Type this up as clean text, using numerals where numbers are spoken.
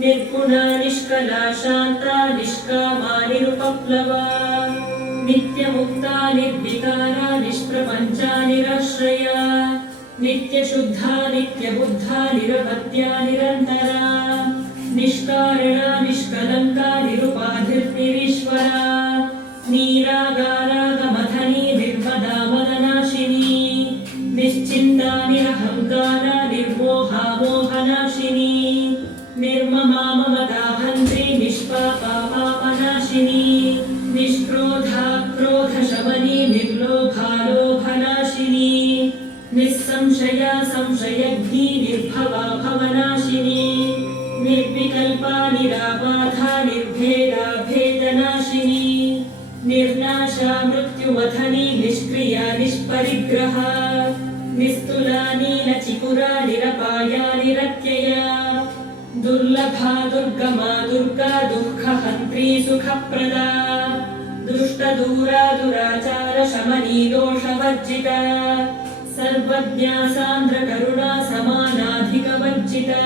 निर्गुणा निष्कला शान्ता निष्कामा निरुपप्लवा नित्यमुक्ता निर्विकारा निष्प्रपञ्चा निराश्रया नित्यशुद्धा नित्यबुद्धा निरवद्या निरन्तरा निष्कारणा निष्कलङ्का निरुपाधिर्निरीश्वरा नीरागारागमथनी निर्मदा मदनाशिनी निश्चिन्ता निरहङ्कारा निर्मोहा मोहनाशिनी निर्ममा ममता हन्त्री निष्पापा पापनाशिनी निष्क्रोधा क्रोधशमनी निर्लोभा लोभनाशिनी निस्संशया संशयघ्नी निर्भवा भवनाशिनी निर्विकल्पा निराबाधा निर्भेदा भेदनाशिनी निर्नाशा मृत्युमथनी निष्क्रिया निष्परिग्रहा निस्तुला नीलचिकुरा निरपाया निरत्यया दुर्लभा दुर्गमा दुर्गा दुःखहन्त्री सुखप्रदा दुष्टदूरा दुराचार शमनी दोषवर्जिता सर्वज्ञा सान्द्रकरुणा समानाधिकवर्जिता